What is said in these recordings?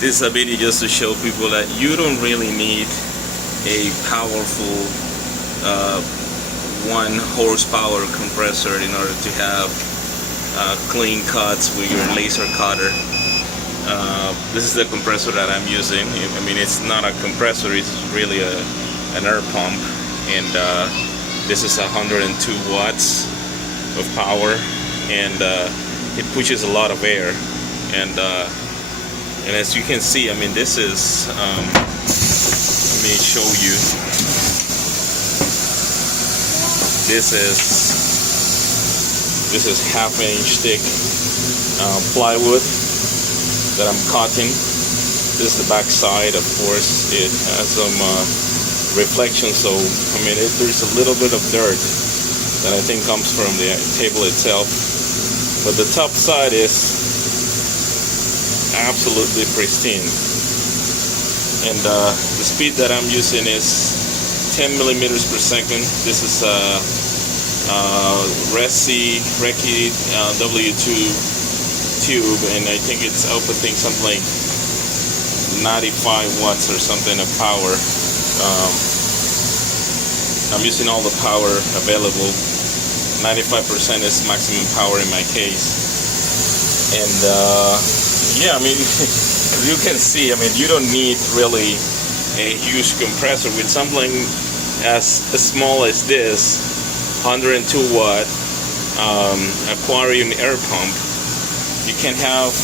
This is a video just to show people that you don't really need a powerful 1 horsepower compressor in order to have clean cuts with your laser cutter. This is the compressor that I'm using. I mean, it's not a compressor, it's really an air pump, and this is 102 watts of power, and it pushes a lot of air, and as you can see, I mean, this is let me show you. This is half-inch thick plywood that I'm cutting. This is the back side. Of course, it has some reflection, so I mean, there's a little bit of dirt that I think comes from the table itself, but the top side is absolutely pristine. And the speed that I'm using is 10 millimeters per second. This is Reci W2 tube, and I think it's outputting something like 95 watts or something of power. I'm using all the power available. 95% is maximum power in my case, and yeah, I mean, as you can see, I mean, you don't need really a huge compressor. With something as small as this 102 watt aquarium air pump, you can have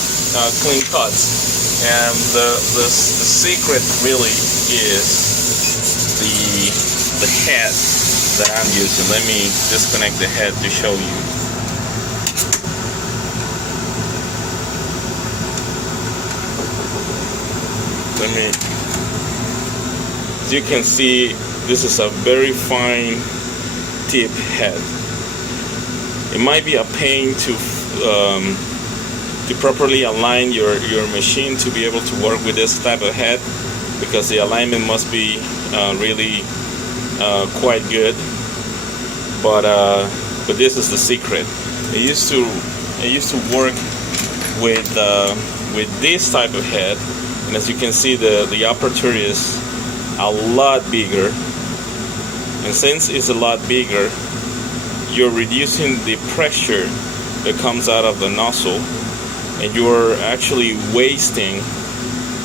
clean cuts. And the secret really is the head that I'm using. Let me disconnect the head to show you. As you can see, this is a very fine tip head. It might be a pain to properly align your machine to be able to work with this type of head, because the alignment must be really quite good. But this is the secret. I used to work with this type of head, and as you can see, the aperture is a lot bigger, and since it's a lot bigger, you're reducing the pressure that comes out of the nozzle, and you're actually wasting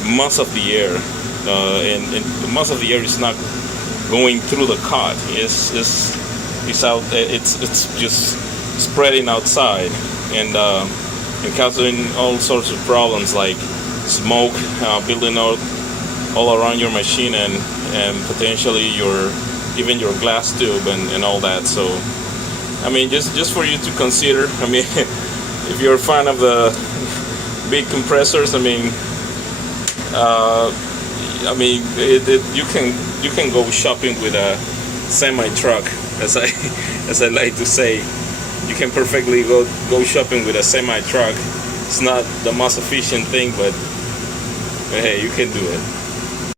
most of the air, and most of the air is not going through the cut. It's just spreading outside, and causing all sorts of problems like smoke building out all around your machine, and potentially even your glass tube and all that. So I mean, just for you to consider. I mean, if you're a fan of the big compressors, I mean, you can go shopping with a semi truck, as I like to say. You can perfectly go shopping with a semi truck. It's not the most efficient thing, but hey, you can do it.